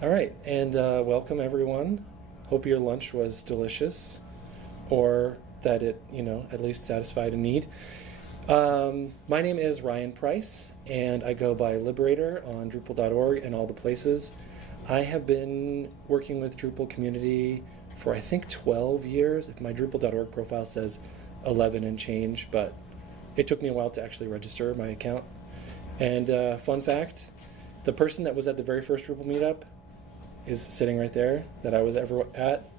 All right, and welcome everyone. Hope your lunch was delicious, or that it, at least satisfied a need. My name is Ryan Price, and I go by Liberator on Drupal.org and all the places. I have been working with Drupal community for I think 12 years. If my Drupal.org profile says 11 and change, but it took me a while to actually register my account. And fun fact, the person that was at the very first Drupal meetup is sitting right there that I was ever at.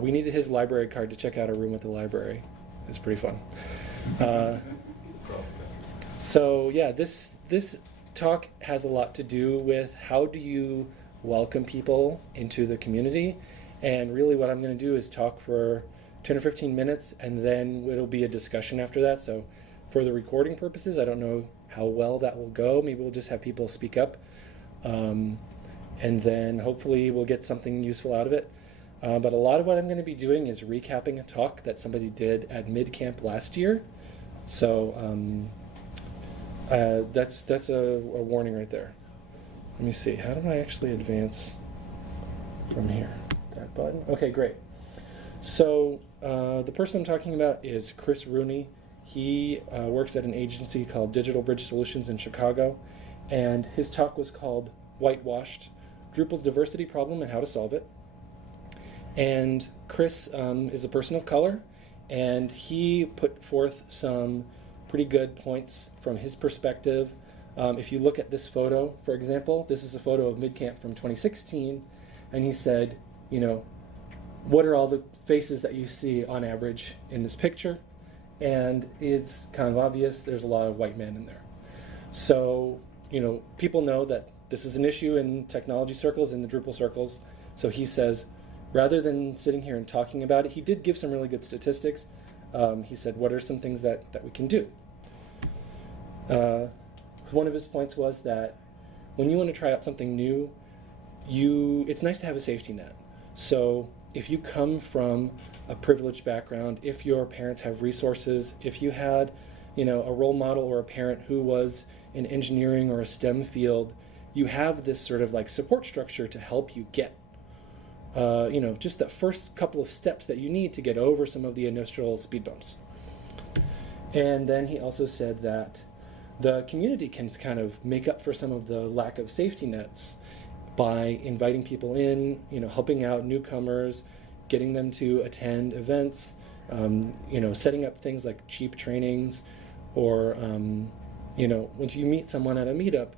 We needed his library card to check out our room at the library. It's pretty fun. So yeah, this talk has a lot to do with how do you welcome people into the community, and really what I'm going to do is talk for 10 or 15 minutes, and then it'll be a discussion after that. So for the recording purposes, I don't know how well that will go. Maybe we'll just have people speak up. And then hopefully we'll get something useful out of it. But a lot of what I'm going to be doing is recapping a talk that somebody did at MidCamp last year. So that's a warning right there. Let me see. How do I actually advance from here? That button? Okay, great. So the person I'm talking about is Chris Rooney. He works at an agency called Digital Bridge Solutions in Chicago. And his talk was called Whitewashed: Drupal's Diversity Problem and How to Solve It. And Chris is a person of color, and he put forth some pretty good points from his perspective. If you look at this photo, for example, this is a photo of MidCamp from 2016, and he said, what are all the faces that you see on average in this picture? And it's kind of obvious there's a lot of white men in there. So, people know that this is an issue in technology circles, in the Drupal circles. So he says, rather than sitting here and talking about it, he did give some really good statistics. He said, what are some things that we can do? One of his points was that when you want to try out something new, it's nice to have a safety net. So if you come from a privileged background, if your parents have resources, if you had a role model or a parent who was in engineering or a STEM field, you have this sort of like support structure to help you get, just that first couple of steps that you need to get over some of the initial speed bumps. And then he also said that the community can kind of make up for some of the lack of safety nets by inviting people in, helping out newcomers, getting them to attend events, setting up things like cheap trainings, or when you meet someone at a meetup,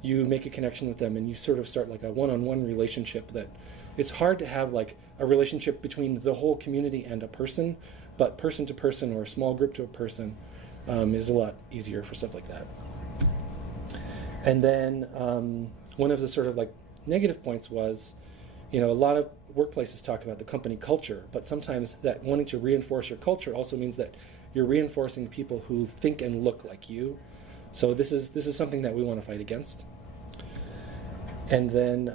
you make a connection with them and you sort of start like a one-on-one relationship. That it's hard to have like a relationship between the whole community and a person, but person to person or a small group to a person is a lot easier for stuff like that. And then one of the sort of like negative points was, a lot of workplaces talk about the company culture, but sometimes that wanting to reinforce your culture also means that you're reinforcing people who think and look like you. So this is something that we want to fight against. And then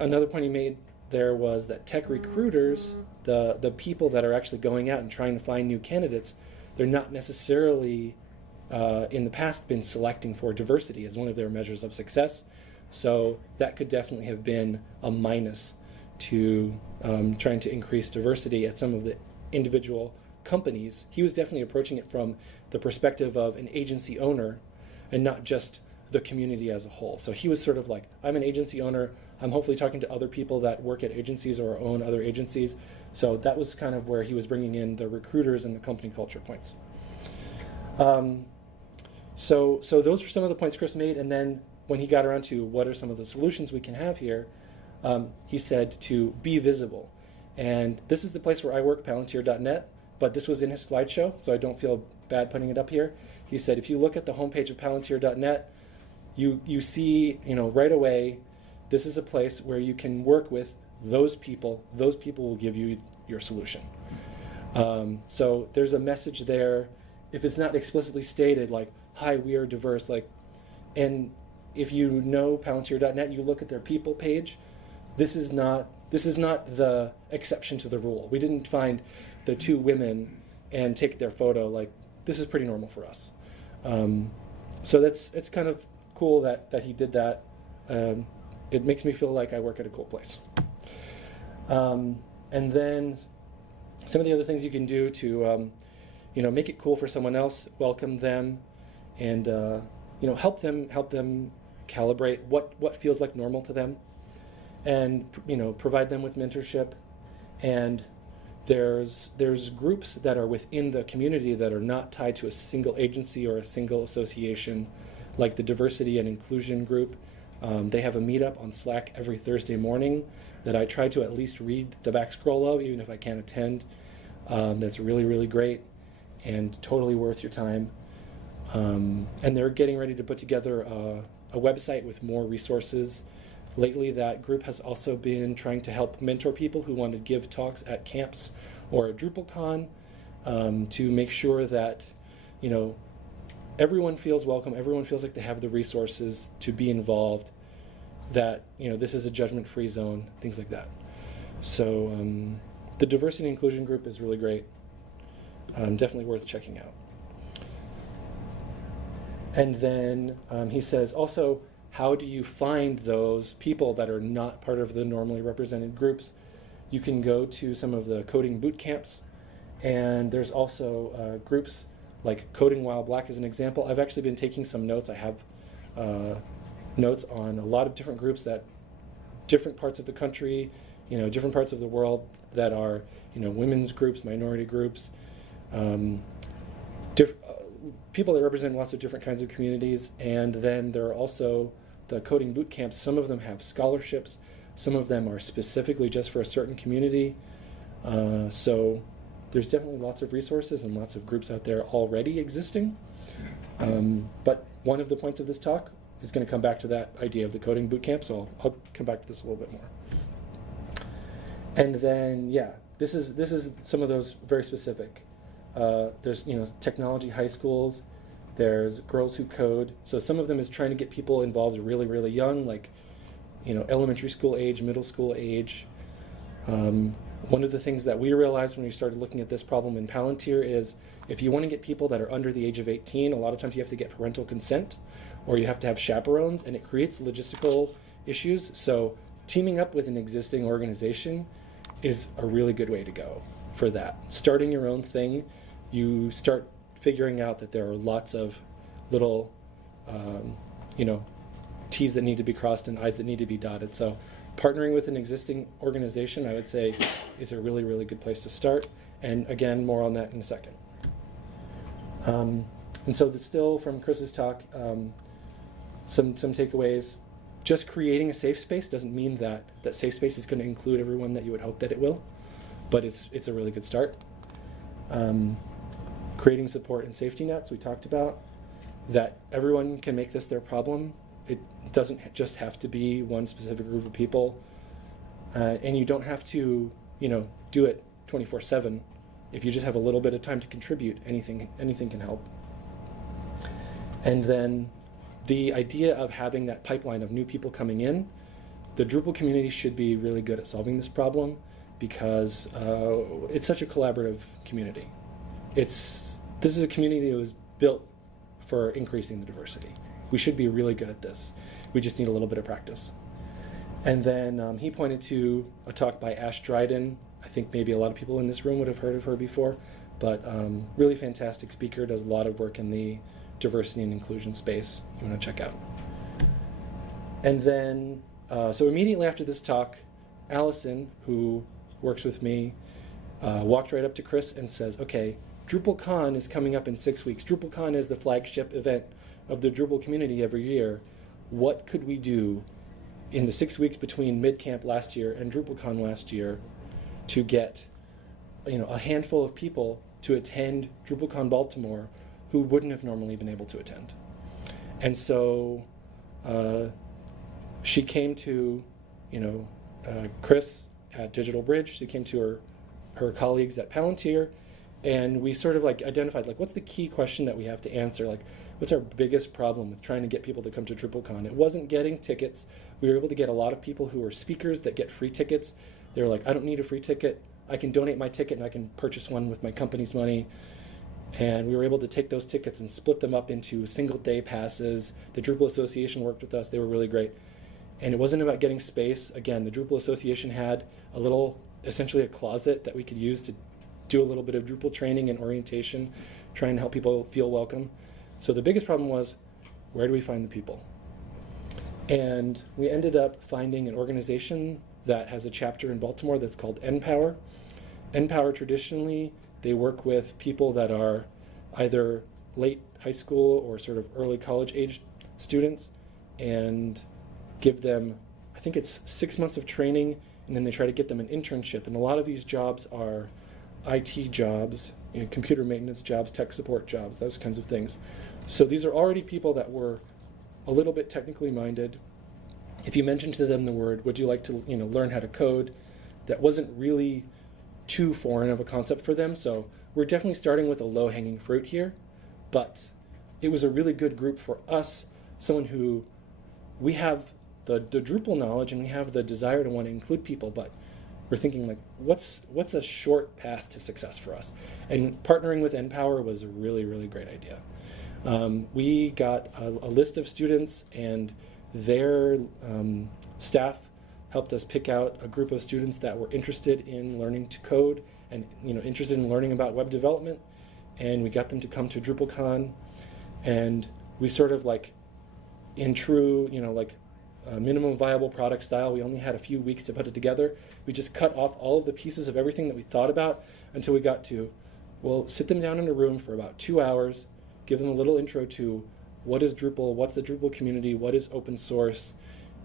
another point he made there was that tech recruiters, the people that are actually going out and trying to find new candidates, they're not necessarily in the past been selecting for diversity as one of their measures of success. So that could definitely have been a minus to trying to increase diversity at some of the individual companies. He was definitely approaching it from the perspective of an agency owner and not just the community as a whole. So he was sort of like, I'm an agency owner, I'm hopefully talking to other people that work at agencies or own other agencies. So that was kind of where he was bringing in the recruiters and the company culture points. So those were some of the points Chris made, and then when he got around to what are some of the solutions we can have here, he said to be visible. And this is the place where I work, Palantir.net, but this was in his slideshow, so I don't feel bad putting it up here. He said, if you look at the homepage of Palantir.net, you see, right away, this is a place where you can work with those people. Those people will give you your solution. So there's a message there. If it's not explicitly stated, like, hi, we are diverse, and if you know Palantir.net, you look at their people page, this is not the exception to the rule. We didn't find the two women and take their photo. This is pretty normal for us. So it's kind of cool that he did that. it makes me feel like I work at a cool place. And then some of the other things you can do to make it cool for someone else, welcome them, and help them calibrate what feels like normal to them, and provide them with mentorship. And there's groups that are within the community that are not tied to a single agency or a single association, like the Diversity and Inclusion Group. They have a meetup on Slack every Thursday morning that I try to at least read the back scroll of, even if I can't attend. That's really, really great and totally worth your time. And they're getting ready to put together a website with more resources. Lately, that group has also been trying to help mentor people who want to give talks at camps or at DrupalCon, to make sure that everyone feels welcome, everyone feels like they have the resources to be involved, that this is a judgment-free zone, things like that. So the Diversity and Inclusion Group is really great. Definitely worth checking out. And then he says also, how do you find those people that are not part of the normally represented groups? You can go to some of the coding boot camps, and there's also groups like Coding While Black as an example. I've actually been taking some notes. I have notes on a lot of different groups that different parts of the country, different parts of the world that are, women's groups, minority groups, people that represent lots of different kinds of communities. And then there are also the coding boot camps. Some of them have scholarships. Some of them are specifically just for a certain community. So there's definitely lots of resources and lots of groups out there already existing. But one of the points of this talk is going to come back to that idea of the coding boot camp, so I'll come back to this a little bit more. And then, this is some of those very specific. There's technology high schools. There's Girls Who Code. So some of them is trying to get people involved really, really young, like elementary school age, middle school age. One of the things that we realized when we started looking at this problem in Palantir is if you want to get people that are under the age of 18, a lot of times you have to get parental consent, or you have to have chaperones, and it creates logistical issues. So teaming up with an existing organization is a really good way to go for that. Starting your own thing, you start figuring out that there are lots of little, T's that need to be crossed and I's that need to be dotted. So partnering with an existing organization, I would say, is a really, really good place to start. And again, more on that in a second. And so still from Chris's talk, some takeaways. Just creating a safe space doesn't mean that that safe space is going to include everyone that you would hope that it will, but it's a really good start. Creating support and safety nets, we talked about, that everyone can make this their problem. It doesn't just have to be one specific group of people, and you don't have to, do it 24/7. If you just have a little bit of time to contribute, anything can help. And then the idea of having that pipeline of new people coming in, the Drupal community should be really good at solving this problem because it's such a collaborative community. This is a community that was built for increasing the diversity. We should be really good at this. We just need a little bit of practice. And then he pointed to a talk by Ash Dryden. I think maybe a lot of people in this room would have heard of her before, but really fantastic speaker, does a lot of work in the diversity and inclusion space you want to check out. And then, so immediately after this talk, Allison, who works with me, walked right up to Chris and says, okay, DrupalCon is coming up in 6 weeks. DrupalCon is the flagship event of the Drupal community every year. What could we do in the 6 weeks between MidCamp last year and DrupalCon last year to get a handful of people to attend DrupalCon Baltimore who wouldn't have normally been able to attend? And so she came to Chris at Digital Bridge. She came to her colleagues at Palantir, and we sort of identified what's the key question that we have to answer, what's our biggest problem with trying to get people to come to DrupalCon? It wasn't getting tickets. We were able to get a lot of people who were speakers that get free tickets. They were like, I don't need a free ticket. I can donate my ticket and I can purchase one with my company's money. And we were able to take those tickets and split them up into single day passes. The Drupal Association worked with us. They were really great. And it wasn't about getting space. Again, the Drupal Association had essentially a closet that we could use to do a little bit of Drupal training and orientation, trying to help people feel welcome. So the biggest problem was, where do we find the people? And we ended up finding an organization that has a chapter in Baltimore that's called NPower. NPower, traditionally, they work with people that are either late high school or sort of early college age students, and give them, I think it's 6 months of training, and then they try to get them an internship. And a lot of these jobs are IT jobs, computer maintenance jobs, tech support jobs, those kinds of things. So these are already people that were a little bit technically minded. If you mentioned to them the word, would you like to learn how to code, that wasn't really too foreign of a concept for them. So we're definitely starting with a low-hanging fruit here, but it was a really good group for us, someone who, we have the Drupal knowledge and we have the desire to want to include people, but we're thinking like, what's a short path to success for us? And partnering with NPower was a really, really great idea. We got a list of students, and their staff helped us pick out a group of students that were interested in learning to code and interested in learning about web development, and we got them to come to DrupalCon, and we sort of like, in true minimum viable product style, we only had a few weeks to put it together. We just cut off all of the pieces of everything that we thought about until we got to, well, sit them down in a room for about 2 hours, give them a little intro to what is Drupal, what's the Drupal community, what is open source,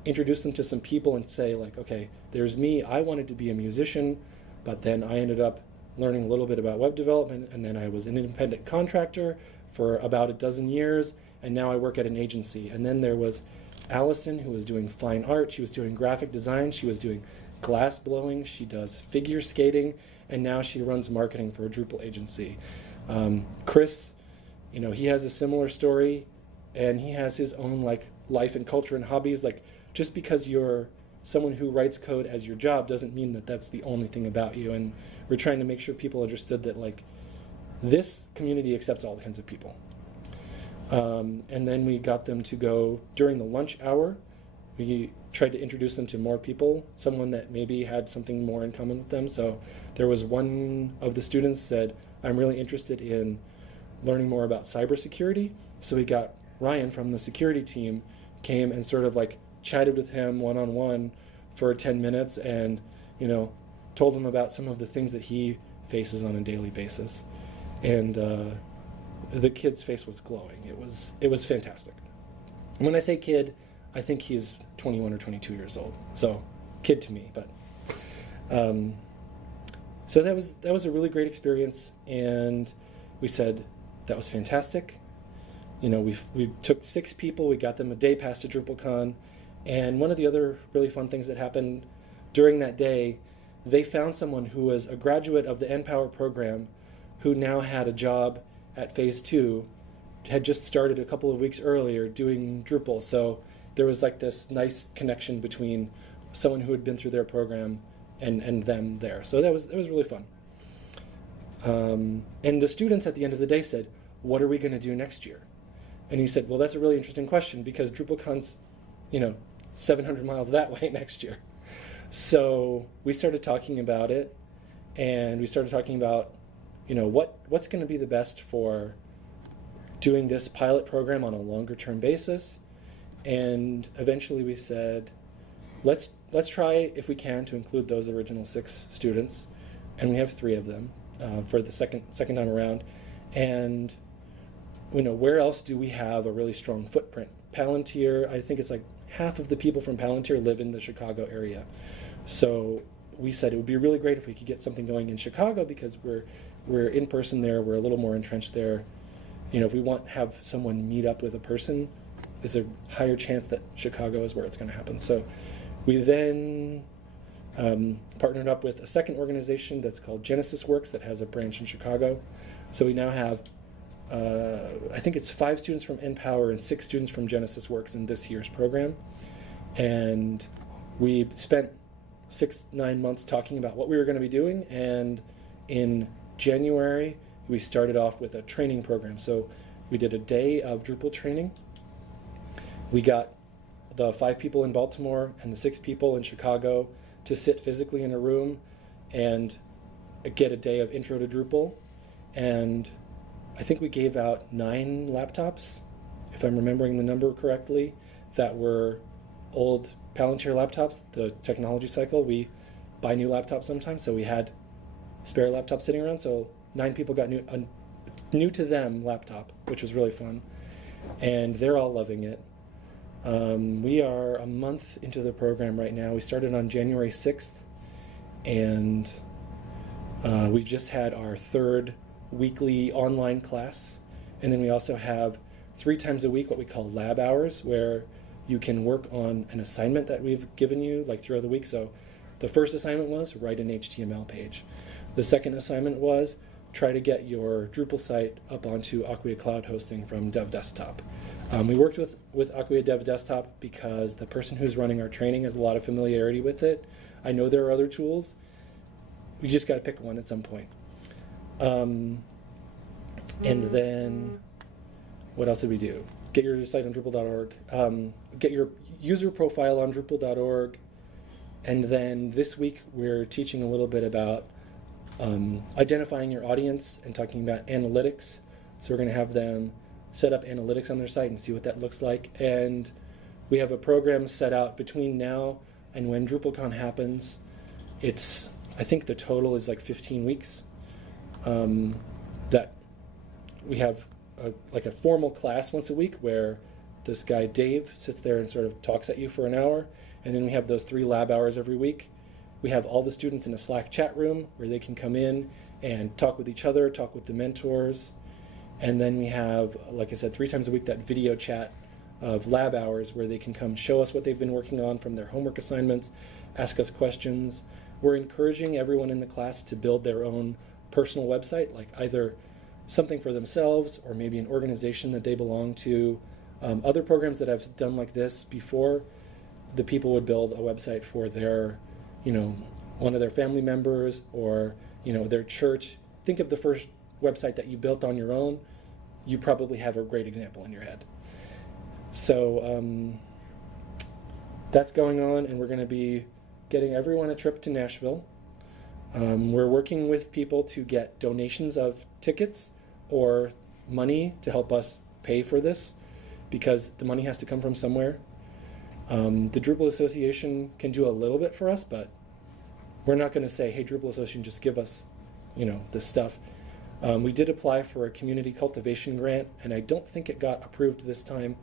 introduce them to some people and say like, okay, there's me, I wanted to be a musician, but then I ended up learning a little bit about web development, and then I was an independent contractor for about a dozen years, and now I work at an agency. And then there was Allison, who was doing fine art, she was doing graphic design, she was doing glass blowing, she does figure skating, and now she runs marketing for a Drupal agency. Chris, he has a similar story, and he has his own life and culture and hobbies. Like, just because you're someone who writes code as your job doesn't mean that that's the only thing about you. And we're trying to make sure people understood that this community accepts all kinds of people. And then we got them to go during the lunch hour. We tried to introduce them to more people, someone that maybe had something more in common with them. So there was one of the students said, I'm really interested in learning more about cybersecurity. So we got Ryan from the security team, came and sort of chatted with him one-on-one for 10 minutes and, told him about some of the things that he faces on a daily basis. And the kid's face was glowing. It was fantastic. And when I say kid, I think he's 21 or 22 years old. So kid to me, but so that was a really great experience, and we said that was fantastic. We took 6 people, we got them a day pass to DrupalCon, and one of the other really fun things that happened during that day, they found someone who was a graduate of the NPower program who now had a job at Phase 2, had just started a couple of weeks earlier doing Drupal. So there was this nice connection between someone who had been through their program and them there. So that was really fun. And the students at the end of the day said, what are we going to do next year? And he said, well, that's a really interesting question, because DrupalCon's 700 miles that way next year. So we started talking about it, and we started talking about what's going to be the best for doing this pilot program on a longer term basis. And eventually we said, let's try, if we can, to include those original 6 students, and we have 3 of them for the second time around. And where else do we have a really strong footprint? Palantir, I think it's half of the people from Palantir live in the Chicago area. So we said it would be really great if we could get something going in Chicago, because we're in person there, we're a little more entrenched there. If we have someone meet up with a person, there's a higher chance that Chicago is where it's going to happen. So we then partnered up with a second organization that's called Genesis Works that has a branch in Chicago. So we now have I think it's 5 students from NPower and 6 students from Genesis Works in this year's program. And we spent 6-9 months talking about what we were going to be doing, and in January we started off with a training program. So we did a day of Drupal training. We got the 5 people in Baltimore and the 6 people in Chicago to sit physically in a room and get a day of intro to Drupal. And I think we gave out 9 laptops, if I'm remembering the number correctly, that were old Palantir laptops. The technology cycle, we buy new laptops sometimes, so we had spare laptops sitting around. So 9 people got new to them laptop, which was really fun. And they're all loving it. We are a month into the program right now. We started on January 6th, and we've just had our 3rd weekly online class. And then we also have 3 times a week what we call lab hours, where you can work on an assignment that we've given you like throughout the week. So the first assignment was write an HTML page. The second assignment was try to get your Drupal site up onto Acquia Cloud Hosting from Dev Desktop. We worked with Acquia Dev Desktop because the person who's running our training has a lot of familiarity with it. I know there are other tools. We just got to pick one at some point. And then, what else did we do? Get your site on Drupal.org. Get your user profile on Drupal.org. And then this week we're teaching a little bit about identifying your audience and talking about analytics. So we're going to have them set up analytics on their site and see what that looks like. And we have a program set out between now and when DrupalCon happens. I think the total is like 15 weeks that we have a formal class once a week where this guy Dave sits there and sort of talks at you for an hour. And then we have those 3 lab hours every week. We have all the students in a Slack chat room where they can come in and talk with each other, talk with the mentors. And then we have, like I said, 3 times a week that video chat of lab hours where they can come show us what they've been working on from their homework assignments, ask us questions. We're encouraging everyone in the class to build their own personal website, like either something for themselves or maybe an organization that they belong to. Other programs that I've done like this before, the people would build a website for their, one of their family members or, their church. Think of the first website that you built on your own. You probably have a great example in your head. So that's going on, and we're going to be getting everyone a trip to Nashville. We're working with people to get donations of tickets or money to help us pay for this, because the money has to come from somewhere. The Drupal Association can do a little bit for us, but we're not going to say, hey, Drupal Association, just give us, this stuff. We did apply for a community cultivation grant, and I don't think it got approved this time,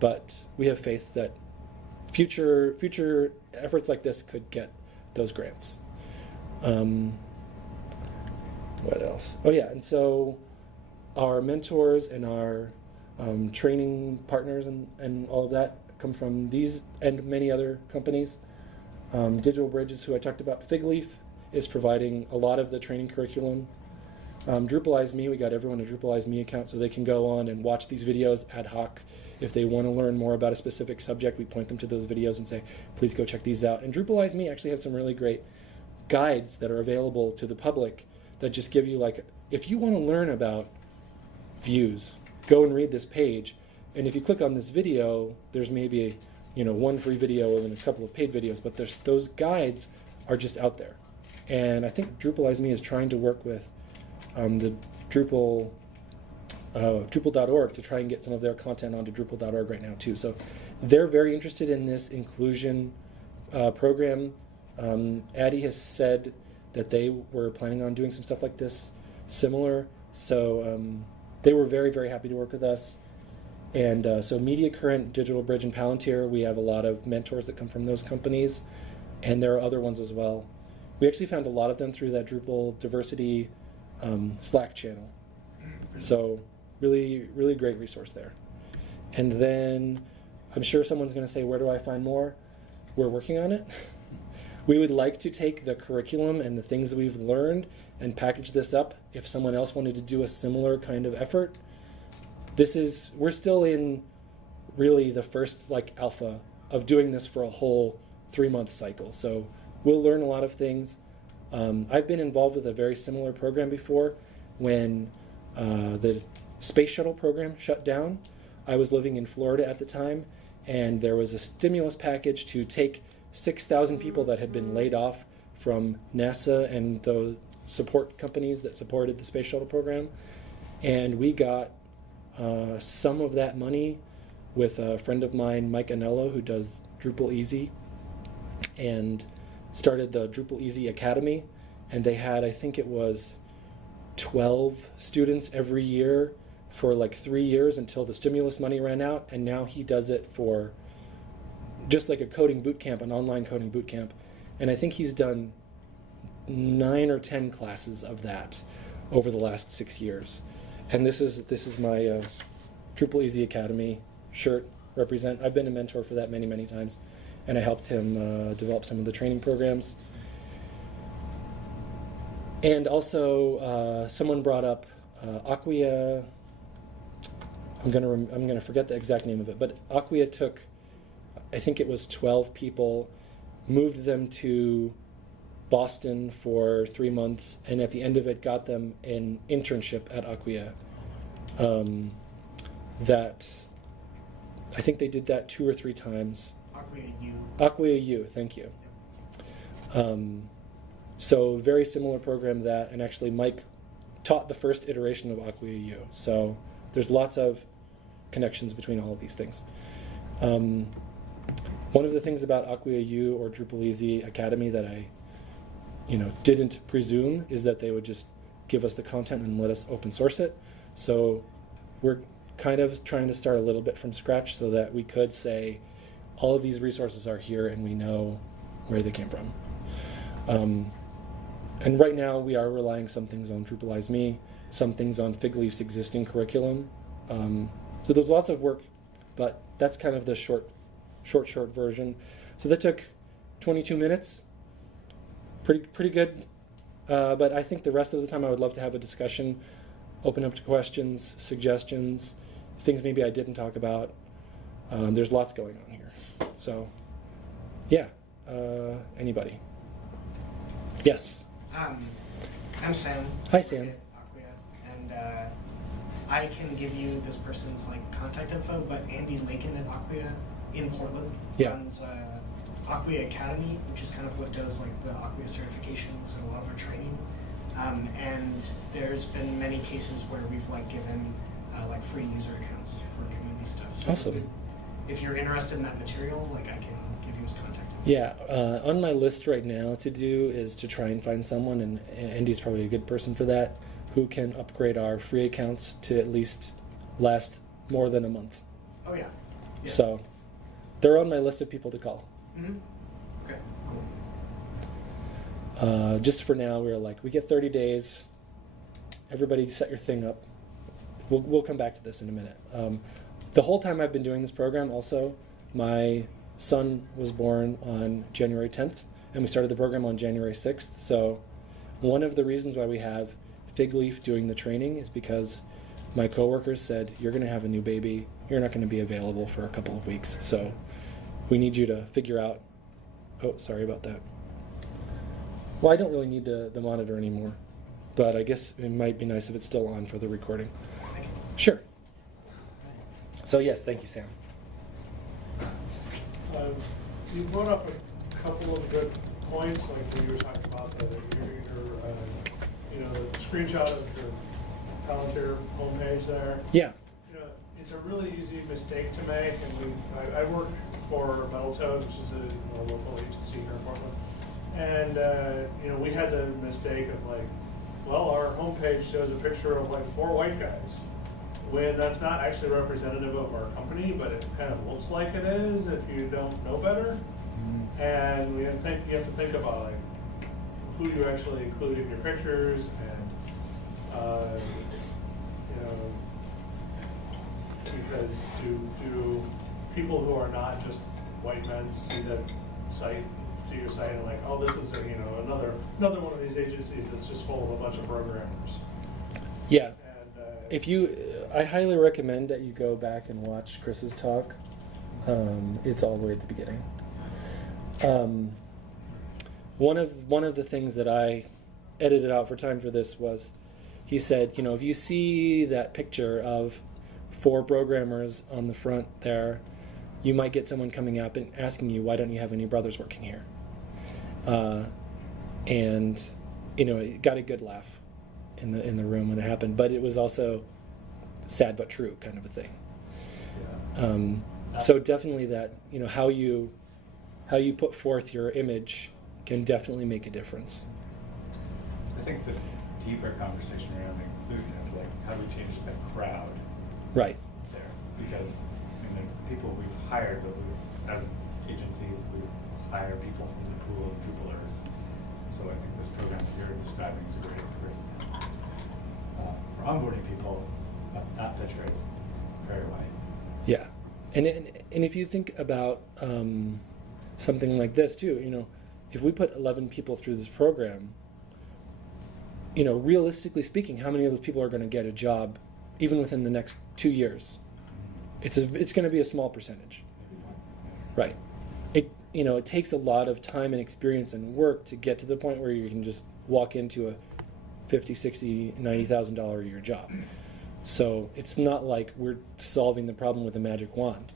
but we have faith that future efforts like this could get those grants. What else? Oh yeah, and so our mentors and our training partners and all of that come from these and many other companies. Digital Bridges, who I talked about. Figleaf is providing a lot of the training curriculum. Drupalize Me, we got everyone a Drupalize Me account so they can go on and watch these videos ad hoc. If they want to learn more about a specific subject, we point them to those videos and say, please go check these out. And Drupalize Me actually has some really great guides that are available to the public that just give you, like, if you want to learn about views, go and read this page. And if you click on this video, there's maybe one free video and a couple of paid videos, but those guides are just out there. And I think Drupalize Me is trying to work with the Drupal, Drupal.org to try and get some of their content onto Drupal.org right now too. So they're very interested in this inclusion program. Addie has said that they were planning on doing some stuff like this similar. So they were very, very happy to work with us. And so Media Current, Digital Bridge, and Palantir, we have a lot of mentors that come from those companies. And there are other ones as well. We actually found a lot of them through that Drupal diversity Slack channel. So really, really great resource there. And then I'm sure someone's going to say, where do I find more? We're working on it. We would like to take the curriculum and the things that we've learned and package this up if someone else wanted to do a similar kind of effort. We're still in really the first alpha of doing this for a whole 3-month cycle. So we'll learn a lot of things. I've been involved with a very similar program before when the space shuttle program shut down. I was living in Florida at the time, and there was a stimulus package to take 6,000 people that had been laid off from NASA and the support companies that supported the space shuttle program, and we got some of that money with a friend of mine, Mike Anello, who does Drupal Easy, and started the Drupal Easy Academy. And they had, I think it was 12 students every year for like 3 years until the stimulus money ran out. And now he does it for just like a coding boot camp, an online coding boot camp. And I think he's done 9 or 10 classes of that over the last 6 years. And this is my Drupal Easy Academy shirt represent. I've been a mentor for that many, many times, and I helped him develop some of the training programs. And also, someone brought up Acquia. I'm gonna forget the exact name of it, but Acquia took, I think it was 12 people, moved them to Boston for 3 months, and at the end of it got them an internship at Acquia. That I think they did that 2 or 3 times. Acquia U. Acquia U, thank you. So very similar program that, and actually Mike taught the first iteration of Acquia U. So there's lots of connections between all of these things. One of the things about Acquia U or Drupal Easy Academy that I didn't presume is that they would just give us the content and let us open source it. So we're kind of trying to start a little bit from scratch so that we could say all of these resources are here and we know where they came from. And right now we are relying some things on Drupalize Me, some things on Figleaf's existing curriculum. So there's lots of work, but that's kind of the short version. So that took 22 minutes. Pretty good. But I think the rest of the time I would love to have a discussion, open up to questions, suggestions, things maybe I didn't talk about. There's lots going on here. So, yeah. Anybody? Yes. I'm Sam. Hi, Sam. Acquia, and I can give you this person's contact info. But Andy Lakin at Acquia in Portland runs Acquia Academy, which is kind of what does the Acquia certifications and a lot of our training. And there's been many cases where we've given free user accounts for community stuff. So Awesome. If you're interested in that material, I can give you his contact info. Yeah, on my list right now to do is to try and find someone, and Andy's probably a good person for that, who can upgrade our free accounts to at least last more than a month. Oh, yeah. So they're on my list of people to call. Mm-hmm. Okay, cool. Just for now, we get 30 days. Everybody set your thing up. We'll come back to this in a minute. The whole time I've been doing this program also, my son was born on January 10th, and we started the program on January 6th. So one of the reasons why we have Figleaf doing the training is because my coworkers said, you're going to have a new baby. You're not going to be available for a couple of weeks. So we need you to figure out, oh, sorry about that. Well, I don't really need the monitor anymore, but I guess it might be nice if it's still on for the recording. Thank you. Sure. So yes, thank you, Sam. You brought up a couple of good points, when you were talking about the screenshot of the Palantir homepage there. Yeah. It's a really easy mistake to make, and I work for Battletoad, which is a local agency here in Portland, and we had the mistake of our homepage shows a picture of 4 white guys, when that's not actually representative of our company, but it kind of looks like it is if you don't know better. Mm-hmm. And you have to think about who you actually include in your pictures, and because do people who are not just white men see your site and oh, this is another one of these agencies that's just full of a bunch of programmers. Yeah. And I highly recommend that you go back and watch Chris's talk. It's all the way at the beginning. One of the things that I edited out for time for this was, he said, if you see that picture of 4 programmers on the front there, you might get someone coming up and asking you, why don't you have any brothers working here? And it got a good laugh in the room when it happened, but it was also sad but true kind of a thing. So definitely that, how you put forth your image can definitely make a difference. I think the deeper conversation around inclusion is like, how do we change the crowd Right. there? Because there's the people we've hired, but as agencies, we hire people from the pool of Drupalers. So I think this program that you're describing is a great first step. For onboarding people, that picture is very wide. Yeah, and if you think about something like this too, if we put 11 people through this program, realistically speaking, how many of those people are going to get a job, even within the next 2 years? It's going to be a small percentage, right? It takes a lot of time and experience and work to get to the point where you can just walk into a $50,000, $60,000, $90,000 a year job. So it's not like we're solving the problem with a magic wand,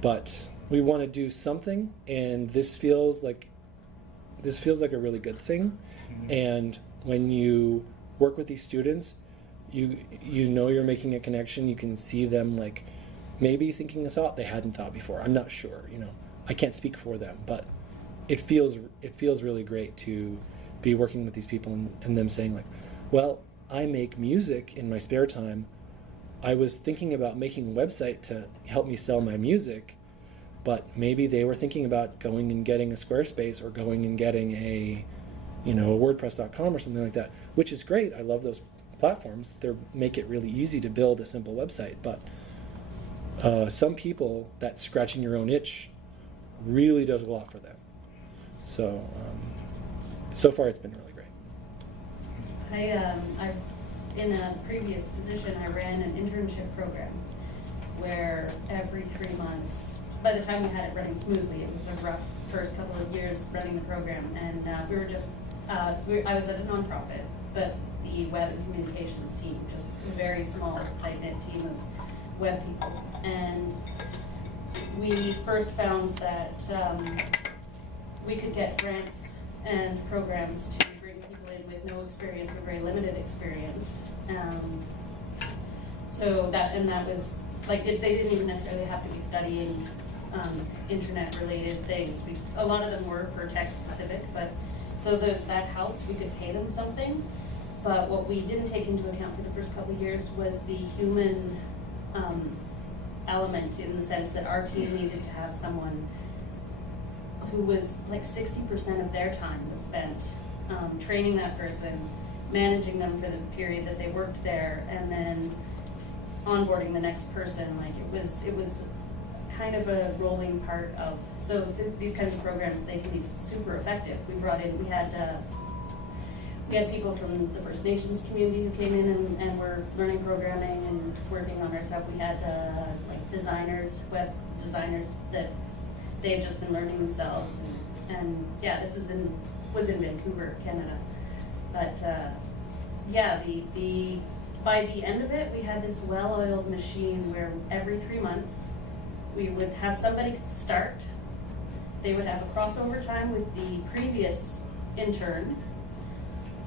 but we want to do something, and this feels like a really good thing. Mm-hmm. And when you work with these students, you you're making a connection. You can see them like maybe thinking a thought they hadn't thought before. I'm not sure. I can't speak for them, but it feels really great to be working with these people and them saying like, well, I make music in my spare time. I was thinking about making a website to help me sell my music, but maybe they were thinking about going and getting a Squarespace or going and getting a WordPress.com or something like that, which is great. I love those platforms. They make it really easy to build a simple website, but some people, that scratching your own itch really does a lot for them. So far it's been really great. I in a previous position, I ran an internship program where every 3 months, by the time we had it running smoothly, it was a rough first couple of years running the program, and we were just, I was at a nonprofit, but the web and communications team, just a very small, tight-knit team of web people, and we first found that we could get grants and programs to bring people in with no experience or very limited experience. So that was like they didn't even necessarily have to be studying internet-related things. A lot of them were for tech specific, but so that helped. We could pay them something, but what we didn't take into account for the first couple of years was the human element, in the sense that our team needed to have someone who was like 60% of their time was spent training that person, managing them for the period that they worked there, and then onboarding the next person. Like it was kind of a rolling part of, so these kinds of programs, they can be super effective. We had people from the First Nations community who came in and were learning programming and working on our stuff. We had like designers, web designers, that they had just been learning themselves. And yeah, this was in Vancouver, Canada. But by the end of it, we had this well-oiled machine where every 3 months we would have somebody start. They would have a crossover time with the previous intern,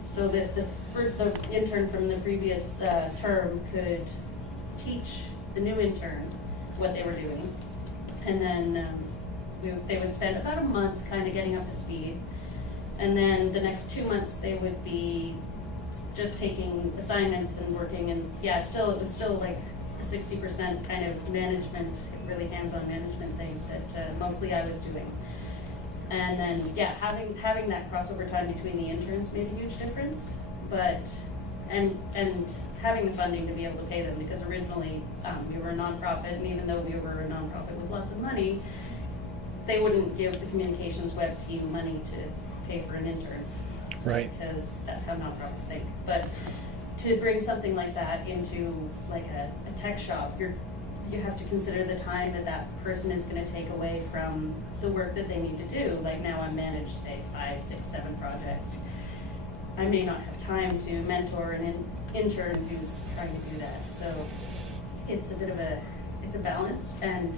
so that the intern from the previous term could teach the new intern what they were doing. And then they would spend about a month kind of getting up to speed. And then the next 2 months they would be just taking assignments and working. And yeah, it was still like a 60% kind of management, really hands-on management thing that mostly I was doing. And then, yeah, having that crossover time between the interns made a huge difference, but and having the funding to be able to pay them, because originally we were a nonprofit, and even though we were a nonprofit with lots of money, they wouldn't give the communications web team money to pay for an intern, right? Because that's how nonprofits think. But to bring something like that into like a tech shop, you have to consider the time that person is going to take away from the work that they need to do. Like now I manage, say, 5, 6, 7 projects. I may not have time to mentor an intern who's trying to do that. So it's a bit of it's a balance, and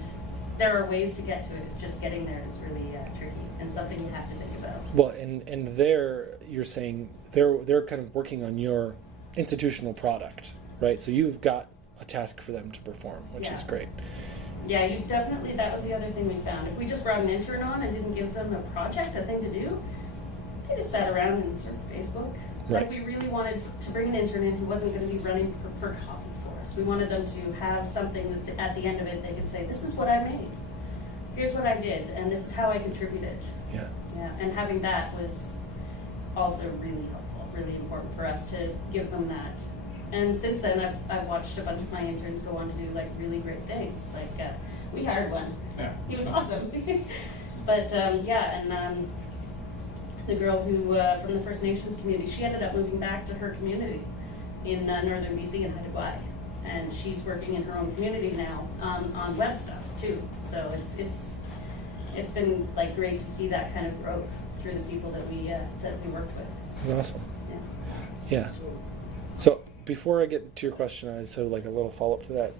there are ways to get to it. It's just getting there is really tricky and something you have to think about. Well, and there you're saying they're kind of working on your institutional product, right? So you've got a task for them to perform, which is Yeah. great. Yeah, you definitely, that was the other thing we found. If we just brought an intern on and didn't give them a project, a thing to do, they just sat around and surfed Facebook. Right. Like, we really wanted to bring an intern in who wasn't going to be running for coffee for us. We wanted them to have something that at the end of it they could say, this is what I made. Here's what I did, and this is how I contributed. Yeah. Yeah, and having that was also really helpful, really important for us to give them that. And since then, I've watched a bunch of my interns go on to do like really great things. Like we hired one; Yeah. he was awesome. But yeah, and the girl who from the First Nations community, she ended up moving back to her community in northern BC in Haida, and she's working in her own community now on web stuff too. So it's been like great to see that kind of growth through the people that we worked with. That's awesome. Yeah. Yeah. So before I get to your question, I just have like a little follow-up to that.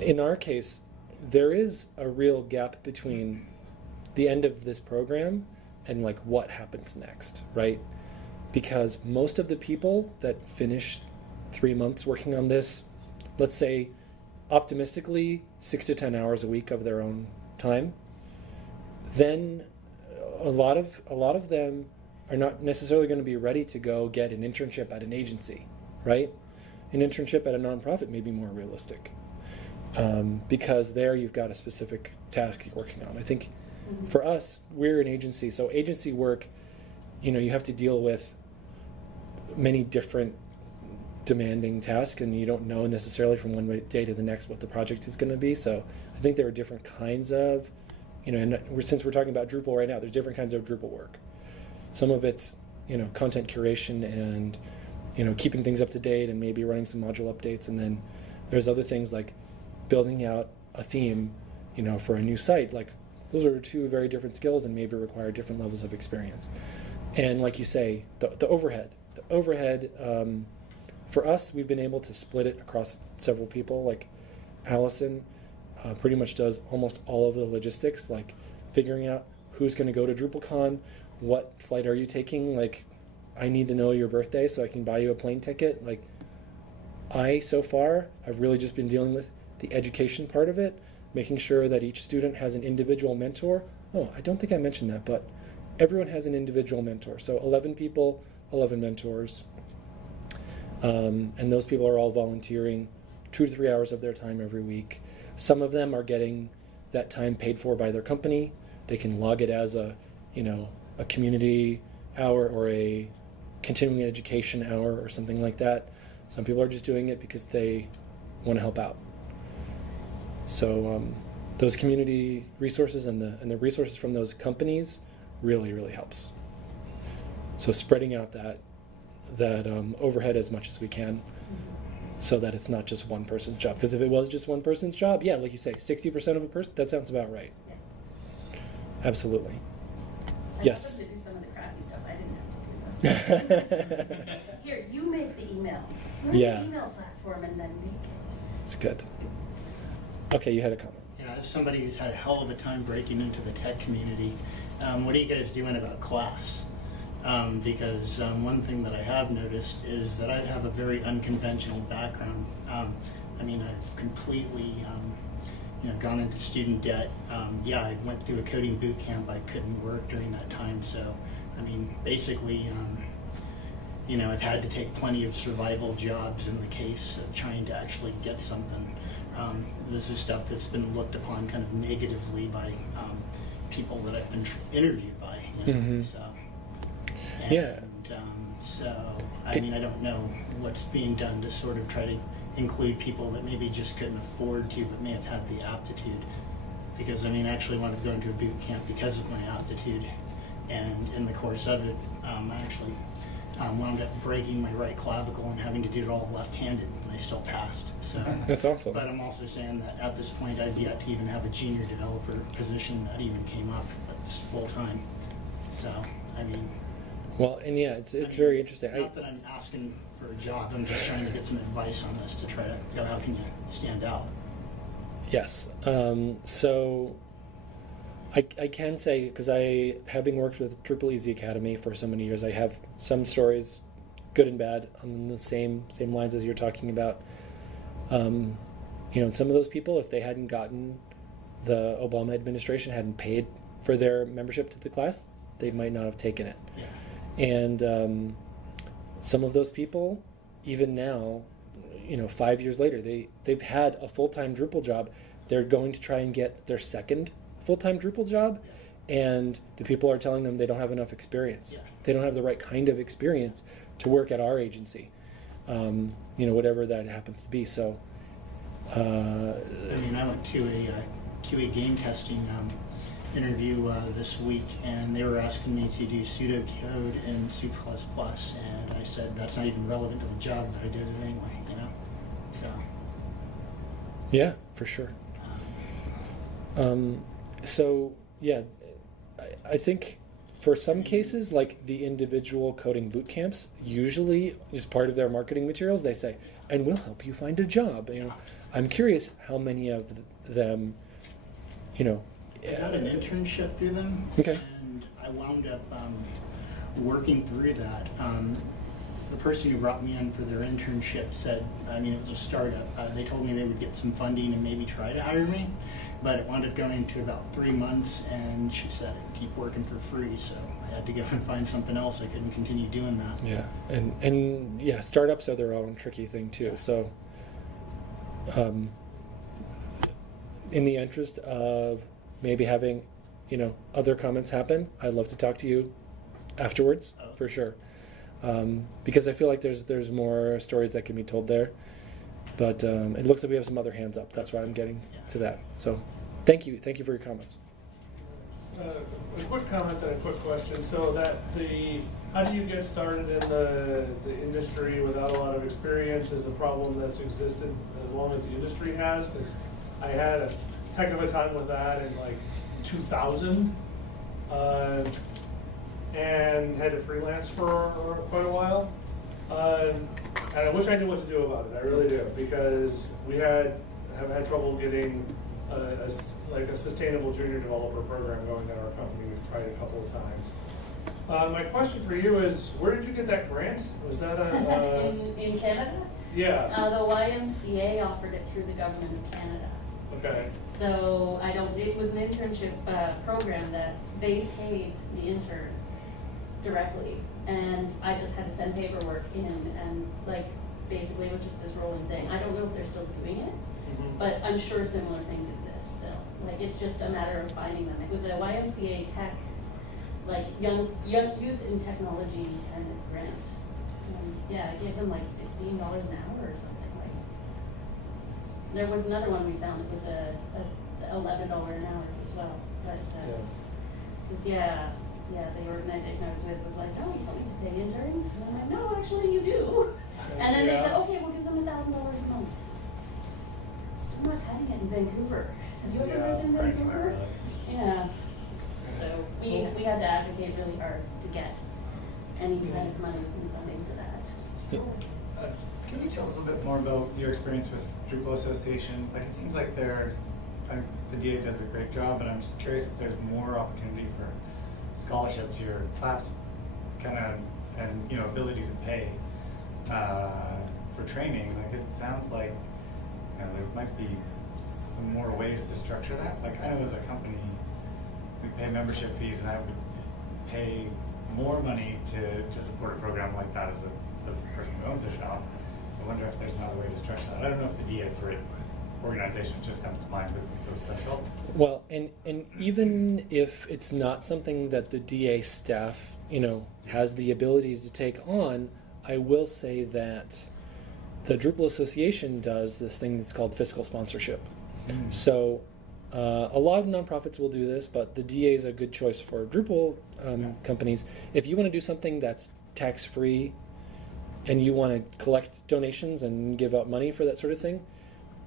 In our case, there is a real gap between the end of this program and like what happens next, right? Because most of the people that finish 3 months working on this, let's say optimistically 6 to 10 hours a week of their own time, then a lot of them are not necessarily going to be ready to go get an internship at an agency, right? An internship at a nonprofit may be more realistic, because there you've got a specific task you're working on. I think for us, we're an agency, so agency work, you have to deal with many different demanding tasks, and you don't know necessarily from one day to the next what the project is going to be. So I think there are different kinds of, and since we're talking about Drupal right now, there's different kinds of Drupal work. Some of it's, content curation and, keeping things up to date and maybe running some module updates. And then there's other things like building out a theme, for a new site. Like those are two very different skills and maybe require different levels of experience. And like you say, the overhead. For us, we've been able to split it across several people. Like Allison pretty much does almost all of the logistics, like figuring out who's going to go to DrupalCon, what flight are you taking? Like, I need to know your birthday so I can buy you a plane ticket. Like, so far, I've really just been dealing with the education part of it, making sure that each student has an individual mentor. Oh, I don't think I mentioned that, but everyone has an individual mentor. So 11 people, 11 mentors. And those people are all volunteering 2 to 3 hours of their time every week. Some of them are getting that time paid for by their company. They can log it as a community hour or a continuing education hour or something like that. Some people are just doing it because they want to help out. So those community resources and the resources from those companies really, really helps. So spreading out that overhead as much as we can, so that it's not just one person's job. Because if it was just one person's job, yeah, like you say, 60% of a person, that sounds about right. Yeah. Absolutely. I Yes. wanted to do some of the crappy stuff. I didn't have to do that. Here, you make the email. Run Yeah. the email platform and then make it. It's good. Okay, you had a comment. Yeah, as somebody who's had a hell of a time breaking into the tech community, what are you guys doing about class? Because one thing that I have noticed is that I have a very unconventional background. I've completely, gone into student debt. I went through a coding boot camp. I couldn't work during that time. So, basically, I've had to take plenty of survival jobs in the case of trying to actually get something. This is stuff that's been looked upon kind of negatively by people that I've been interviewed by. So. Yeah. I don't know what's being done to sort of try to include people that maybe just couldn't afford to, but may have had the aptitude. Because I actually wanted to go into a boot camp because of my aptitude, and in the course of it, I actually wound up breaking my right clavicle and having to do it all left-handed, and I still passed. So That's awesome. But I'm also saying that at this point, I've yet to even have a junior developer position that even came up that's full-time. So, Well, and yeah, it's very interesting. Not that I'm asking for a job. I'm just trying to get some advice on this to try to go, how can you stand out? Yes. So I can say, because having worked with Drupal Easy Academy for so many years, I have some stories, good and bad, on the same lines as you're talking about. And some of those people, if they hadn't gotten, the Obama administration hadn't paid for their membership to the class, they might not have taken it. Yeah. And some of those people, even now, 5 years later, they've had a full-time Drupal job. They're going to try and get their second full-time Drupal job, and the people are telling them they don't have enough experience. Yeah. They don't have the right kind of experience to work at our agency, whatever that happens to be. So, I went to a QA game testing interview this week, and they were asking me to do pseudocode in C++, and I said that's not even relevant to the job, but I did it anyway. So. Yeah, for sure. So yeah, I think for some cases, like the individual coding boot camps, usually as part of their marketing materials, they say, "And we'll help you find a job." I'm curious how many of them, I got an internship through them, Okay. and I wound up working through that. The person who brought me in for their internship said, it was a startup. They told me they would get some funding and maybe try to hire me, but it wound up going to about 3 months, and she said I would keep working for free, so I had to go and find something else. I couldn't continue doing that. Yeah, and yeah, startups are their own tricky thing too. So, in the interest of maybe having, other comments happen, I'd love to talk to you afterwards for sure, because I feel like there's more stories that can be told there. But it looks like we have some other hands up. That's why I'm getting to that. So, thank you for your comments. A quick comment and a quick question. So how do you get started in the industry without a lot of experience is a problem that's existed as long as the industry has. Because I had a heck of a time with that in 2000, and had to freelance for quite a while. And I wish I knew what to do about it. I really do, because we have had trouble getting a sustainable junior developer program going at our company. We've tried a couple of times. My question for you is, where did you get that grant? Was that in Canada? Yeah. The YMCA offered it through the government of Canada. Okay. So it was an internship program that they paid the intern directly, and I just had to send paperwork in, and basically it was just this rolling thing. I don't know if they're still doing it, but I'm sure similar things exist still. It's just a matter of finding them. It was a YMCA tech, young youth in technology kind of grant. And I gave them $16 an hour or something. There was another one we found. It was a $11 an hour as well. But the organization I was with was like, "No, you don't need to pay interns." And I'm like, "No, actually, you do." And then they said, "Okay, we'll give them $1,000 a month." Still not having it in Vancouver. Have you ever lived in Vancouver? Yeah. So we had to advocate really hard to get any kind of money and funding for that. Can you tell us a bit more about your experience with Drupal Association? It seems like the DA does a great job, but I'm just curious if there's more opportunity for scholarships, your class and ability to pay for training. It sounds like there might be some more ways to structure that. I know as a company, we pay membership fees, and I would pay more money to support a program like that as a person who owns a shop. I wonder if there's another way to structure that. I don't know if the DA is the right organization. It just comes to mind because it's so central. Well, and even if it's not something that the DA staff, has the ability to take on, I will say that the Drupal Association does this thing that's called fiscal sponsorship. So a lot of nonprofits will do this, but the DA is a good choice for Drupal companies. If you want to do something that's tax-free and you want to collect donations and give out money for that sort of thing,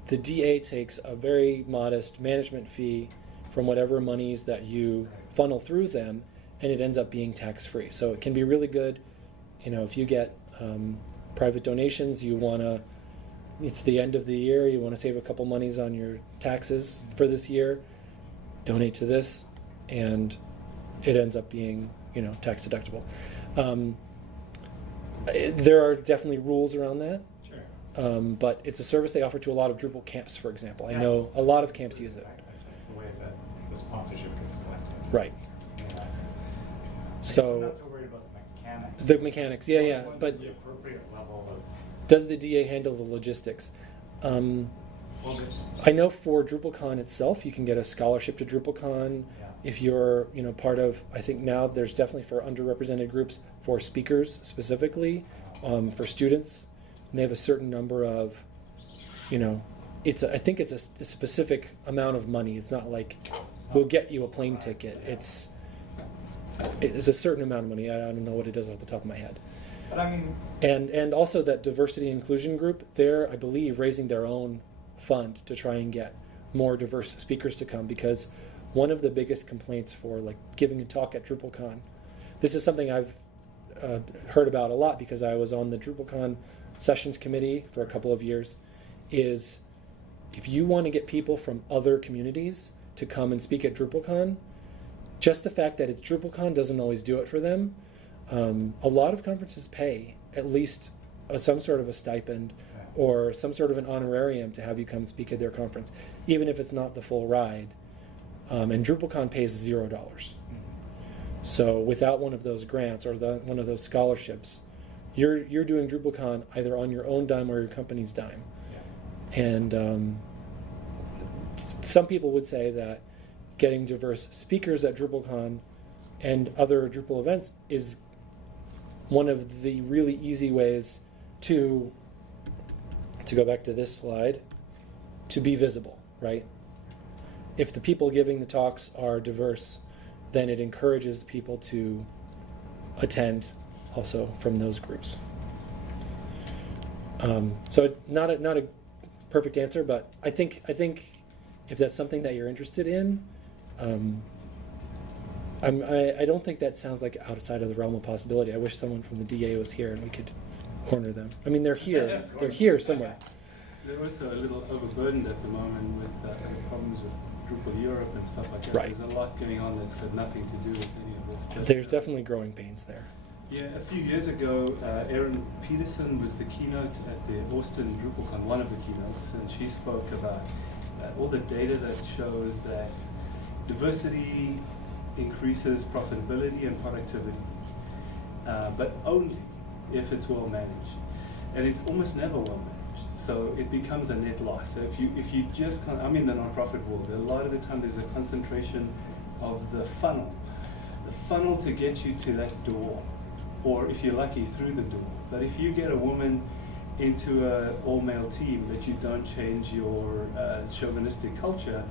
the DA takes a very modest management fee from whatever monies that you funnel through them, and it ends up being tax-free. So it can be really good, if you get private donations, you want to it's the end of the year, you want to save a couple monies on your taxes for this year, donate to this, and it ends up being, tax deductible. There are definitely rules around that, Sure. but it's a service they offer to a lot of Drupal camps, for example. I Yeah. know a lot of camps use it. That's the way that the sponsorship gets collected. Right. Yeah. I'm So not so worried about the mechanics. the mechanics, yeah, What's but the appropriate level of. does the DA handle the logistics? Well, I know for DrupalCon itself, you can get a scholarship to DrupalCon. Yeah. If you're, part of, I think now there's definitely for underrepresented groups, for speakers specifically, for students, and they have a certain number of, I think it's a specific amount of money. It's not like we'll get you a plane ticket. It's a certain amount of money. I don't know what it is off the top of my head. But I mean, And also that diversity and inclusion group, they're, I believe, raising their own fund to try and get more diverse speakers to come, because one of the biggest complaints for like giving a talk at DrupalCon, this is something I've heard about a lot because I was on the DrupalCon sessions committee for a couple of years, is if you want to get people from other communities to come and speak at DrupalCon, just the fact that it's DrupalCon doesn't always do it for them. A lot of conferences pay at least some sort of a stipend or some sort of an honorarium to have you come and speak at their conference, even if it's not the full ride. And DrupalCon pays $0. So without one of those grants or one of those scholarships, you're doing DrupalCon either on your own dime or your company's dime. yeah. And some people would say that getting diverse speakers at DrupalCon and other Drupal events is one of the really easy ways to go back to this slide, to be visible, right? If the people giving the talks are diverse, then it encourages people to attend also from those groups. So not a perfect answer, but I think if that's something that you're interested in, I don't think that sounds like outside of the realm of possibility. I wish someone from the DA was here and we could corner them. I mean, they're here. They're here somewhere. They're also a little overburdened at the moment with the problems with Drupal Europe and stuff like that. Right. There's a lot going on that's got nothing to do with any of this. Just, There's definitely growing pains there. Yeah, a few years ago, Erin Peterson was the keynote at the Austin DrupalCon, one of the keynotes, and she spoke about all the data that shows that diversity increases profitability and productivity, but only if it's well managed. And it's almost never well managed, so it becomes a net loss. So if you just I'm in the nonprofit world, a lot of the time there's a concentration of the funnel to get you to that door, or if you're lucky, through the door. But if you get a woman into an all-male team, that you don't change your chauvinistic culture,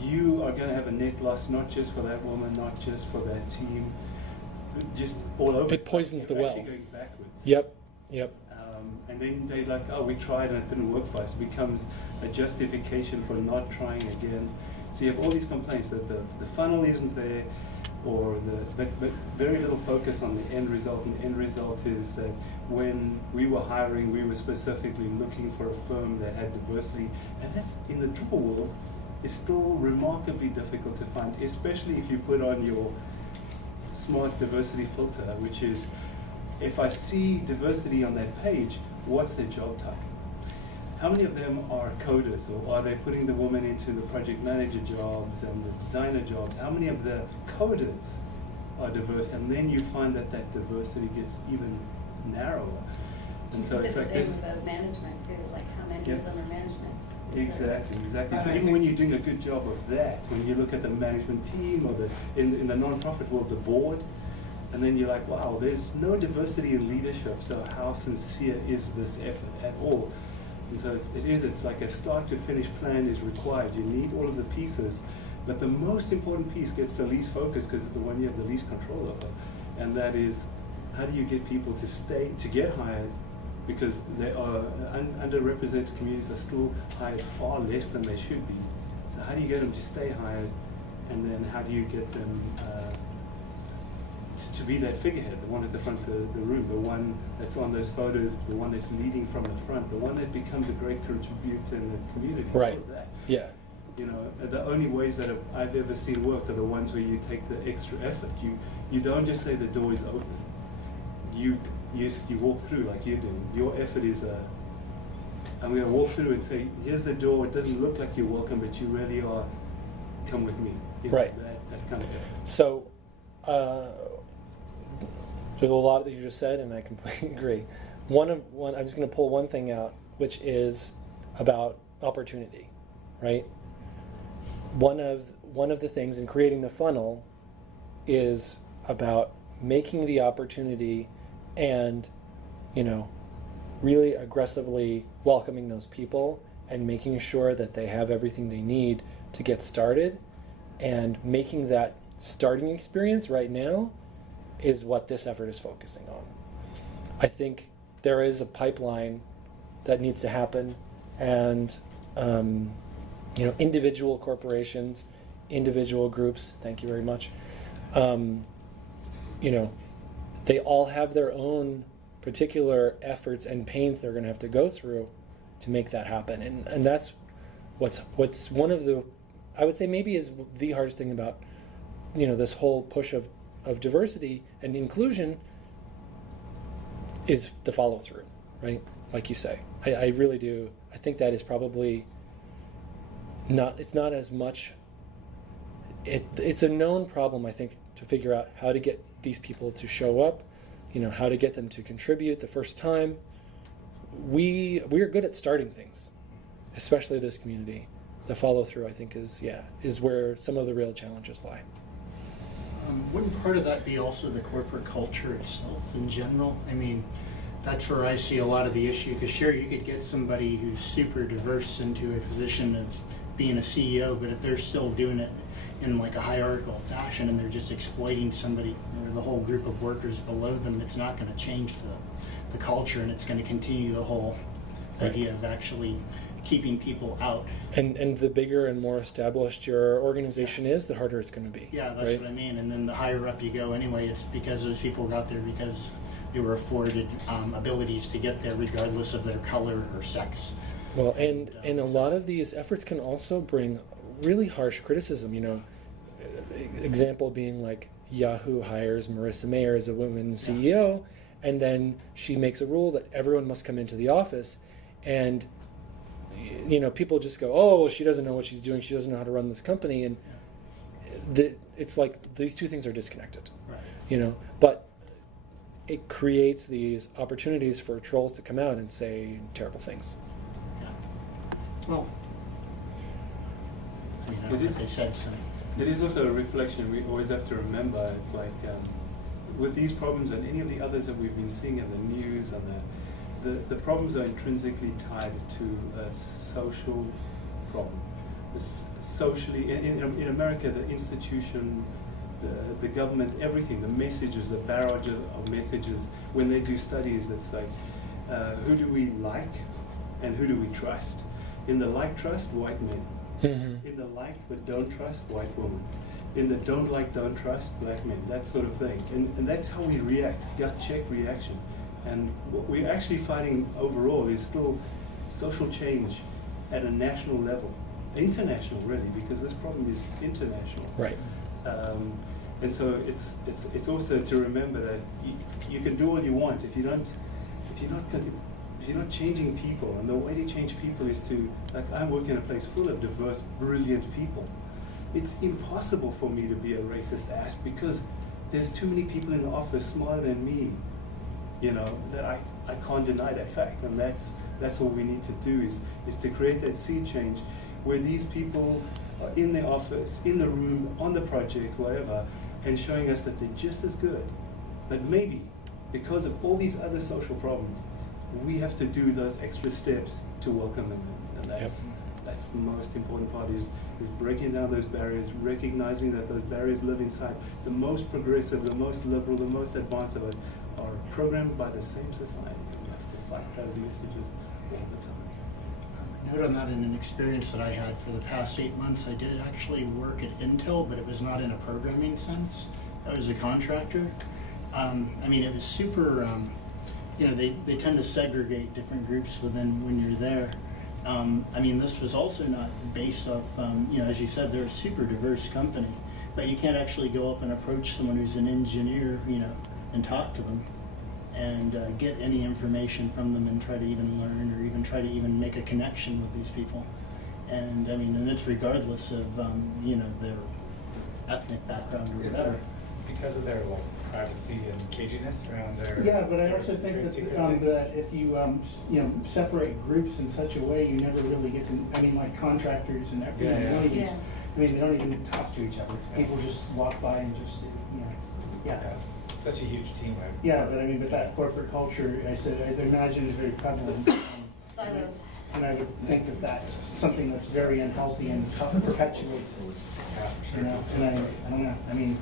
you are going to have a net loss, not just for that woman, not just for that team, just all over. It poisons the You're well. actually going backwards. Yep. And then they're like, oh, we tried and it didn't work for us. It becomes a justification for not trying again. So you have all these complaints that the funnel isn't there, or but very little focus on the end result. And the end result is that when we were hiring, we were specifically looking for a firm that had diversity, and that's in the Drupal world is still remarkably difficult to find, especially if you put on your smart diversity filter, which is, if I see diversity on that page, what's their job title? How many of them are coders, or are they putting the woman into the project manager jobs and the designer jobs? How many of the coders are diverse? And then you find that diversity gets even narrower. And so it's the like same this. with the management too, like how many Yeah. of them are management? Exactly. And So I even think- when you're doing a good job of that, when you look at the management team or in the non-profit world, the board, and then you're like, wow, there's no diversity in leadership. So how sincere is this effort at all? And so it's like a start to finish plan is required. You need all of the pieces, but the most important piece gets the least focus because it's the one you have the least control over, and that is, how do you get people to get hired? Because they are underrepresented communities are still hired far less than they should be. So how do you get them to stay hired, and then how do you get them to be that figurehead, the one at the front of the room, the one that's on those photos, the one that's leading from the front, the one that becomes a great contributor in the community. Right. All of that. Yeah. You know, the only ways that I've ever seen worked are the ones where you take the extra effort. You don't just say the door is open. You walk through like you're doing. Your effort is I'm going to walk through and say, here's the door. It doesn't look like you're welcome, but you really are. Come with me. You know, Right. That kind of effort. So, there's a lot that you just said, and I completely agree. I'm just going to pull one thing out, which is about opportunity, right? One of the things in creating the funnel is about making the opportunity and, you know, really aggressively welcoming those people and making sure that they have everything they need to get started, and making that starting experience right now is what this effort is focusing on. I think there is a pipeline that needs to happen, and you know, individual corporations, individual groups, thank you very much, you know, they all have their own particular efforts and pains they're going to have to go through to make that happen. And that's what's one of the, I would say maybe is the hardest thing about, you know, this whole push of diversity and inclusion is the follow through, right? Like you say, I really do. I think that is probably not, it's not as much, it's a known problem, I think, to figure out how to get these people to show up, you know, how to get them to contribute the first time. We are good at starting things, especially this community. The follow through, I think, is where some of the real challenges lie. Wouldn't part of that be also the corporate culture itself in general? I mean, that's where I see a lot of the issue, because sure, you could get somebody who's super diverse into a position of being a CEO, but if they're still doing it in like a hierarchical fashion and they're just exploiting somebody or the whole group of workers below them, it's not going to change the culture, and it's going to continue the whole idea of actually keeping people out. And the bigger and more established your organization is, the harder it's going to be. Yeah, that's right? what I mean. And then the higher up you go anyway, it's because those people got there because they were afforded abilities to get there regardless of their color or sex. Well, and a lot of these efforts can also bring really harsh criticism, you know, example being like Yahoo hires Marissa Mayer as a woman CEO, and then she makes a rule that everyone must come into the office, and you know, people just go, oh, well, she doesn't know what she's doing, she doesn't know how to run this company, and it's like these two things are disconnected, Right. you know, but it creates these opportunities for trolls to come out and say terrible things. Yeah. Well, I mean, I It don't know is- what they said, so. It is also a reflection we always have to remember. It's like with these problems and any of the others that we've been seeing in the news and the problems are intrinsically tied to a social problem. Socially, in America, the institution, the government, everything, the messages, the barrage of messages, when they do studies, it's like, who do we like and who do we trust? In the like trust, white men. Mm-hmm. In the like but don't trust, white women. In the don't like, don't trust, black men. That sort of thing. And that's how we react, gut check reaction. And what we're actually fighting overall is still social change at a national level. International, really, because this problem is international. Right. And so it's also to remember that you can do all you want if you're not changing people. And the way to change people is to, like, I work in a place full of diverse, brilliant people. It's impossible for me to be a racist ass because there's too many people in the office smarter than me, you know, that I can't deny that fact. And that's what we need to do is to create that sea change where these people are in the office, in the room, on the project, whatever, and showing us that they're just as good. But maybe because of all these other social problems, we have to do those extra steps to welcome them in. And that's the most important part is breaking down those barriers, recognizing that those barriers live inside. The most progressive, the most liberal, the most advanced of us are programmed by the same society. We have to fight those messages all the time. Note on that, in an experience that I had for the past 8 months, I did actually work at Intel, but it was not in a programming sense. I was a contractor. I mean, it was super, you know, they tend to segregate different groups within when you're there. I mean, this was also not based off, you know, as you said, they're a super diverse company, but you can't actually go up and approach someone who's an engineer, you know, and talk to them and get any information from them and try to even learn or even try to even make a connection with these people. And I mean, and it's regardless of, you know, their ethnic background or Is whatever. that because of their privacy and caginess around their? Yeah, but I their also think trade that, secret things? that if you, you know, separate groups in such a way, you never really get to, I mean, like contractors and everything, Yeah, they don't yeah. even, Yeah. I mean, they don't even talk to each other. People just walk by and just, you know, yeah. Such a huge team. Yeah, but I mean, but that corporate culture, I said, I imagine is very prevalent. Silos. And I would think that that's something that's very unhealthy and perpetuates, Yeah, for you sure. know, and I don't know, I mean,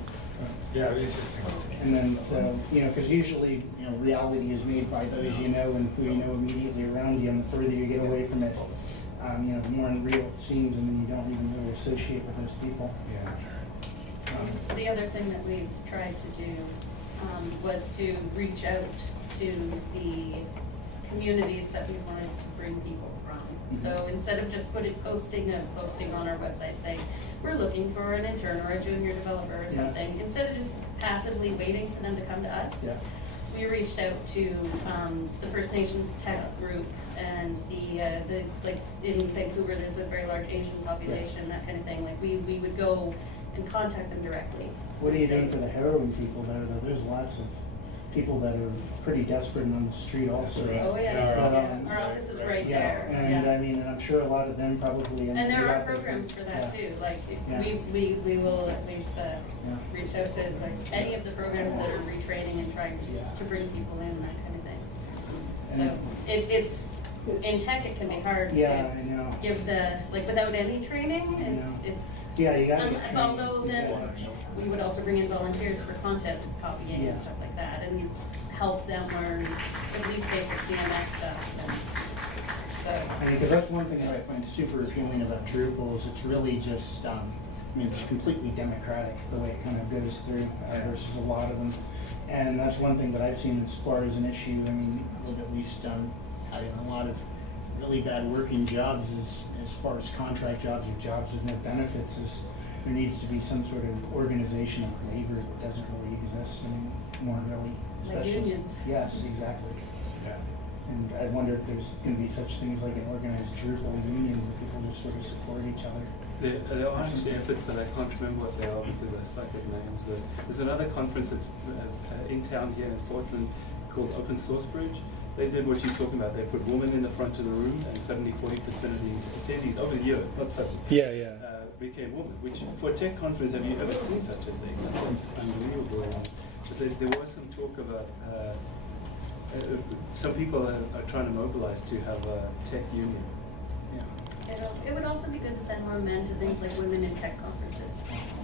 Yeah, it was interesting. and then, so, you know, because usually, you know, reality is made by those you know and who you know immediately around you, and the further you get away from it, you know, the more unreal it seems, and then you don't even really associate with those people. Yeah. The other thing that we tried to do was to reach out to the communities that we wanted to bring people from. So instead of just posting on our website saying, we're looking for an intern or a junior developer or Yeah. something, instead of just passively waiting for them to come to us, Yeah. we reached out to the First Nations tech group and the like in Vancouver, there's a very large Asian population, that kind of thing. Like we would go and contact them directly. What are you doing for the heroin people there, though? There's lots of people that are pretty desperate and on the street also. Oh, yes, But, yes. Our office is right Yeah, there. and Yeah. I mean, and I'm sure a lot of them probably. And there are programs for that Yeah. too, like, Yeah. we will, we've Yeah. reached out to like any of the programs that are retraining and trying to bring people in, that kind of thing. So, And- it's, in tech, it can be hard Yeah, to I know. give the, like, without any training, it's. Yeah, you gotta get Although training. then, we would also bring in volunteers for content copying Yeah. and stuff like that, and help them learn at least basic CMS stuff, and so. I mean, because that's one thing that I find super appealing about Drupal is it's really just, I mean, it's completely democratic the way it kind of goes through versus a lot of them. And that's one thing that I've seen as far as an issue. I mean, with at least having a lot of really bad working jobs as far as contract jobs or jobs with no benefits is there needs to be some sort of organization of labor that doesn't really exist anymore, really. Like Especially- unions. Yes, exactly. Yeah. And I wonder if there's going to be such things like an organized Drupal union where people just sort of support each other. There are actually efforts, but I can't remember what they are because I suck at names. But there's another conference that's in town here in Portland called Open Source Bridge. They did what you're talking about. They put women in the front of the room, and suddenly 40% of these attendees over the years, not suddenly, Yeah. became women. Which for a tech conference, have you ever seen such a thing? It's unbelievable. But there was some talk about some people are trying to mobilize to have a tech union. It would also be good to send more men to things like women in tech conferences.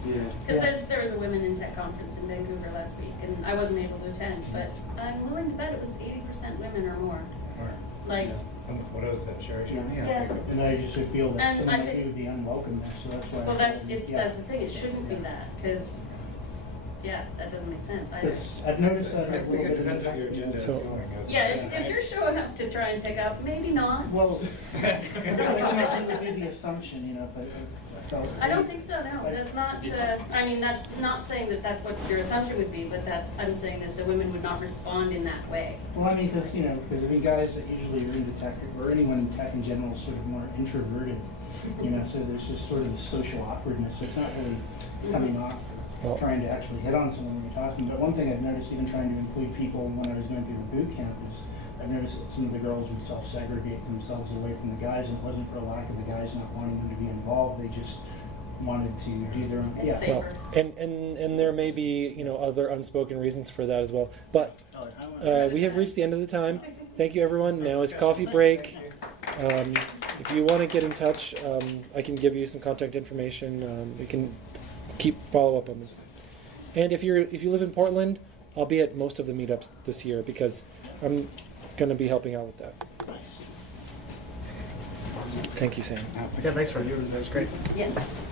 Yeah. Because there was a women in tech conference in Vancouver last week, and I wasn't able to attend, but I'm willing to bet it was 80% women or more. Or Like, on the photos that Sherry showed me. Yeah. And I just would feel that And someone I like think- me would be unwelcome there, so that's why. well, that's the thing, it Yeah. shouldn't be that, because, yeah, that doesn't make sense either. 'Cause I've noticed that a I think little it bit in the depends what your agenda is So- going. as Yeah, well. if you're showing up to try and pick up, maybe not. Well, that would be the assumption, you know, if I felt. I don't think so, no, that's not, I mean, that's not saying that that's what your assumption would be, but that, I'm saying that the women would not respond in that way. Well, I mean, because, you know, because I mean, guys that usually are into tech, or anyone in tech in general is sort of more introverted, you know, so there's just sort of the social awkwardness, so it's not really coming off, Well- trying to actually hit on someone when you're talking. But one thing I've noticed, even trying to include people when I was going through the boot camp, is I've noticed that some of the girls would self-segregate themselves away from the guys, and it wasn't for a lack of the guys not wanting them to be involved, they just wanted to do their own, It's yeah. Well, and there may be other unspoken reasons for that as well. But we have reached the end of the time. Thank you, everyone. Now is coffee break. If you want to get in touch, I can give you some contact information. We can follow up on this. And if you live in Portland, I'll be at most of the meetups this year because I'm going to be helping out with that. Thank you, Sam. Yeah, thanks for you. That was great. Yes.